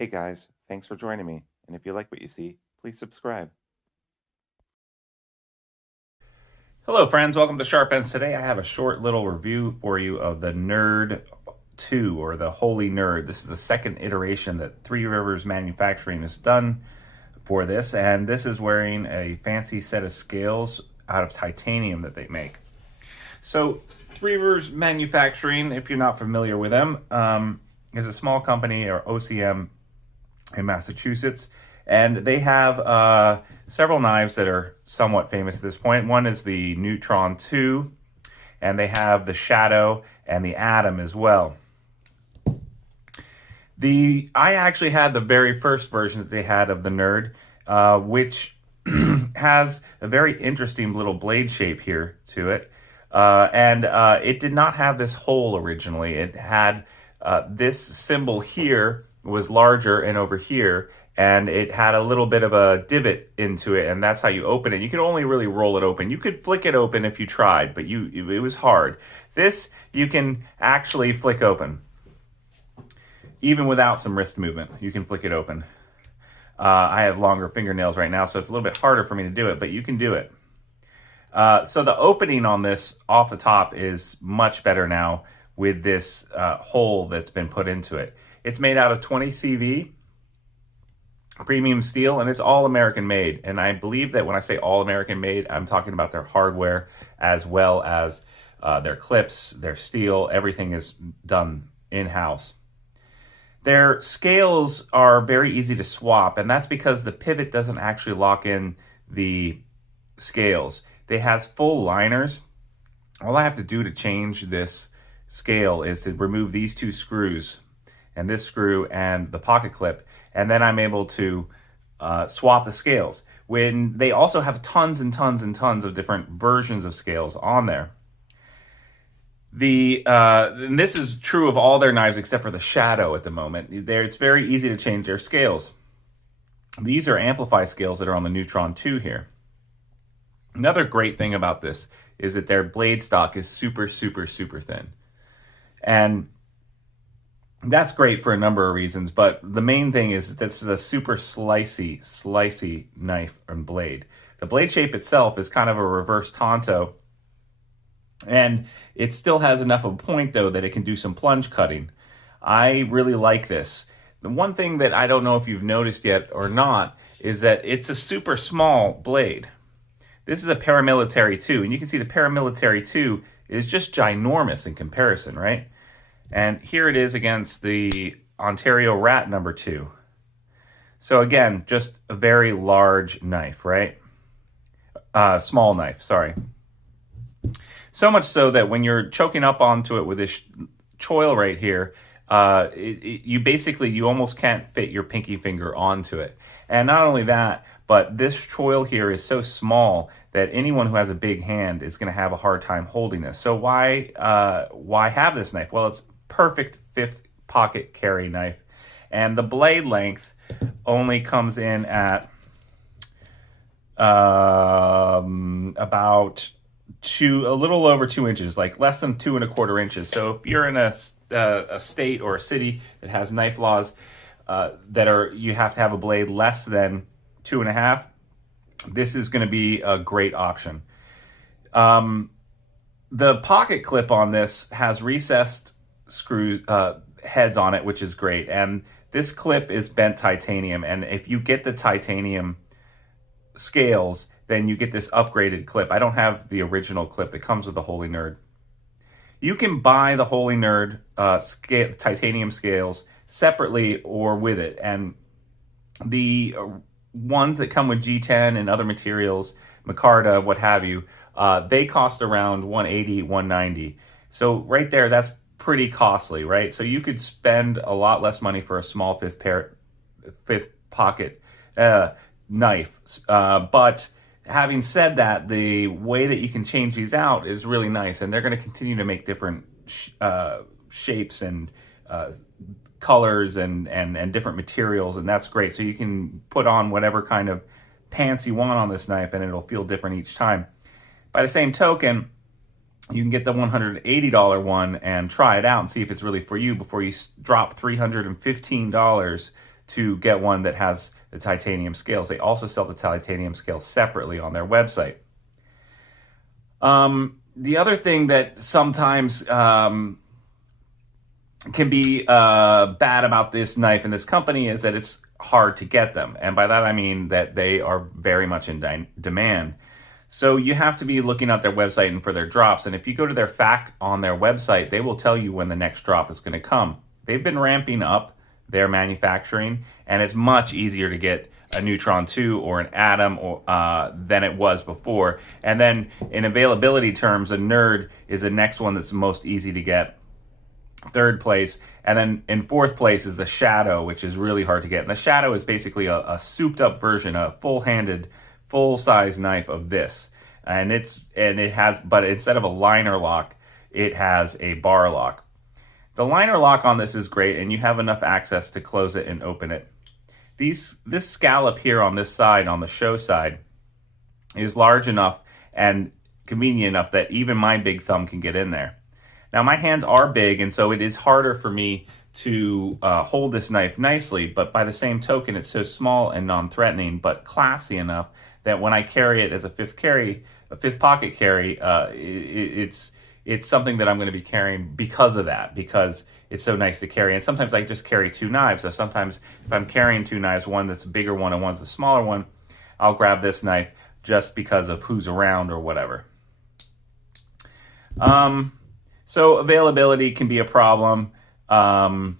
Hey guys, thanks for joining me. And if you like what you see, please subscribe. Hello, friends. Welcome to Sharp Ends. Today, I have a short little review for you of the Nerd 2 or the Holey Nerd. This is the second iteration that Three Rivers Manufacturing has done for this, and this is wearing a fancy set of scales out of titanium that they make. So, Three Rivers Manufacturing, if you're not familiar with them, is a small company, or OCM, in Massachusetts, and they have several knives that are somewhat famous at this point. One is the Neutron 2, and they have the Shadow and the Atom as well. I actually had the very first version that they had of the Nerd, which has a very interesting little blade shape here to it. And it did not have this hole originally. It had this symbol here was larger and over here, and it had a little bit of a divot into it, and that's how you open it. You can only really roll it open. You could flick it open if you tried, but it was hard. This you can actually flick open. Even without some wrist movement, you can flick it open. I have longer fingernails right now, so it's a little bit harder for me to do it, but you can do it. So the opening on this off the top is much better now with this hole that's been put into it. It's made out of 20 CV premium steel, and it's all American made. And I believe that when I say all American made, I'm talking about their hardware as well as their clips, their steel. Everything is done in-house. Their scales are very easy to swap, and that's because the pivot doesn't actually lock in the scales. They has full liners. All I have to do to change this scale is to remove these two screws, and this screw and the pocket clip, and then I'm able to swap the scales. When they also have tons and tons and tons of different versions of scales on there. And this is true of all their knives except for the Shadow at the moment. It's very easy to change their scales. These are amplify scales that are on the Neutron 2 here. Another great thing about this is that their blade stock is super, super, super thin. And that's great for a number of reasons, but the main thing is that this is a super slicey knife and blade. The blade shape itself is kind of a reverse Tonto, and it still has enough of a point, though, that it can do some plunge cutting. I really like this. The one thing that I don't know if you've noticed yet or not is that it's a super small blade. This is a paramilitary 2, and you can see the paramilitary 2 is just ginormous in comparison, right? And here it is against the Ontario Rat number 2. So again, just a very large knife, right? Small knife, sorry. So much so that when you're choking up onto it with this choil right here, you almost can't fit your pinky finger onto it. And not only that, but this choil here is so small that anyone who has a big hand is going to have a hard time holding this. So why have this knife? Well, it's perfect fifth pocket carry knife, and the blade length only comes in at about a little over 2 inches, like less than 2¼ inches. So if you're in a state or a city that has knife laws you have to have a blade less than 2.5, this is going to be a great option. The pocket clip on this has recessed screw heads on it, which is great. And this clip is bent titanium. And if you get the titanium scales, then you get this upgraded clip. I don't have the original clip that comes with the Holey Nerd. You can buy the Holey Nerd titanium scales separately or with it. And the ones that come with G10 and other materials, micarta, what have you, they cost around $180, $190. So right there, that's pretty costly, right? So you could spend a lot less money for a small fifth pocket knife. But having said that, the way that you can change these out is really nice, and they're going to continue to make different shapes and colors and different materials, and that's great. So you can put on whatever kind of pants you want on this knife, and it'll feel different each time. By the same token, you can get the $180 one and try it out and see if it's really for you before you drop $315 to get one that has the titanium scales. They also sell the titanium scales separately on their website. The other thing that sometimes can be bad about this knife and this company is that it's hard to get them. And by that I mean that they are very much in demand. So you have to be looking at their website and for their drops. And if you go to their FAQ on their website, they will tell you when the next drop is going to come. They've been ramping up their manufacturing, and it's much easier to get a Neutron 2 or an Atom than it was before. And then in availability terms, a Nerd is the next one that's the most easy to get. Third place, and then in fourth place is the Shadow, which is really hard to get. And the Shadow is basically a souped up version, a full-size knife of this, and it has, but instead of a liner lock, it has a bar lock. The liner lock on this is great, and you have enough access to close it and open it. This scallop here on this side, on the show side, is large enough and convenient enough that even my big thumb can get in there. Now, my hands are big, and so it is harder for me to hold this knife nicely, but by the same token, it's so small and non-threatening, but classy enough that when I carry it as a fifth pocket carry, it's something that I'm going to be carrying because of that, because it's so nice to carry. And sometimes I just carry two knives. So sometimes if I'm carrying two knives, one that's a bigger one and one's the smaller one, I'll grab this knife just because of who's around or whatever. So availability can be a problem, and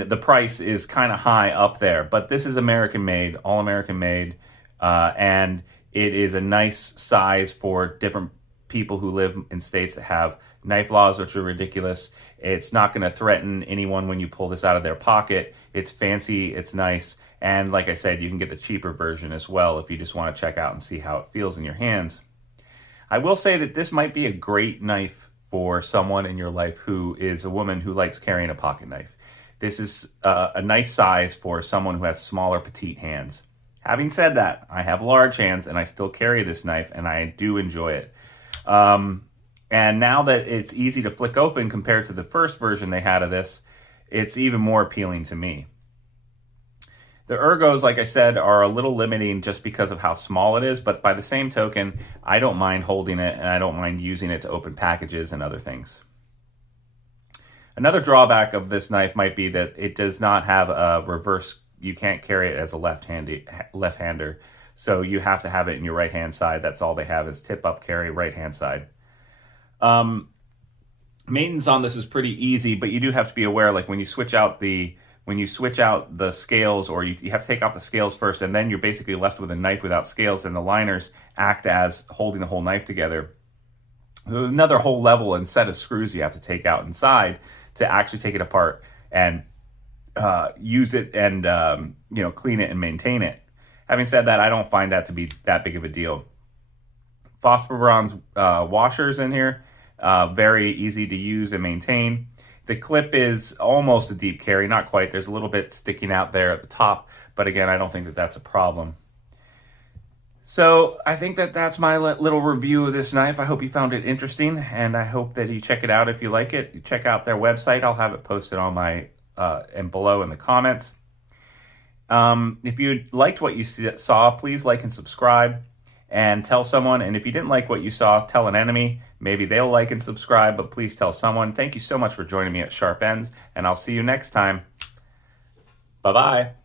the price is kind of high up there. But this is American made, all American made, and it is a nice size for different people who live in states that have knife laws, which are ridiculous. It's not going to threaten anyone when you pull this out of their pocket. It's fancy, it's nice, and like I said, you can get the cheaper version as well if you just want to check out and see how it feels in your hands. I will say that this might be a great knife for someone in your life who is a woman who likes carrying a pocket knife. This is a nice size for someone who has smaller, petite hands. Having said that, I have large hands and I still carry this knife and I do enjoy it. And now that it's easy to flick open compared to the first version they had of this, it's even more appealing to me. The ergos, like I said, are a little limiting just because of how small it is, but by the same token, I don't mind holding it and I don't mind using it to open packages and other things. Another drawback of this knife might be that it does not have a reverse. You can't carry it as a left-hander, so you have to have it in your right-hand side. That's all they have is tip-up carry, right-hand side. Maintenance on this is pretty easy, but you do have to be aware, like when you switch out the scales, or you have to take off the scales first, and then you're basically left with a knife without scales, and the liners act as holding the whole knife together. So there's another whole level and set of screws you have to take out inside to actually take it apart and use it and clean it and maintain it. Having said that, I don't find that to be that big of a deal. Phosphor bronze washers in here, very easy to use and maintain. The clip is almost a deep carry, not quite. There's a little bit sticking out there at the top, but again, I don't think that that's a problem. So I think that that's my little review of this knife. I hope you found it interesting, and I hope that you check it out if you like it. You check out their website. I'll have it posted on my and below in the comments. If you liked what you saw, please like and subscribe and tell someone. And if you didn't like what you saw, tell an enemy. Maybe they'll like and subscribe, but please tell someone. Thank you so much for joining me at Sharp Ends, and I'll see you next time. Bye-bye.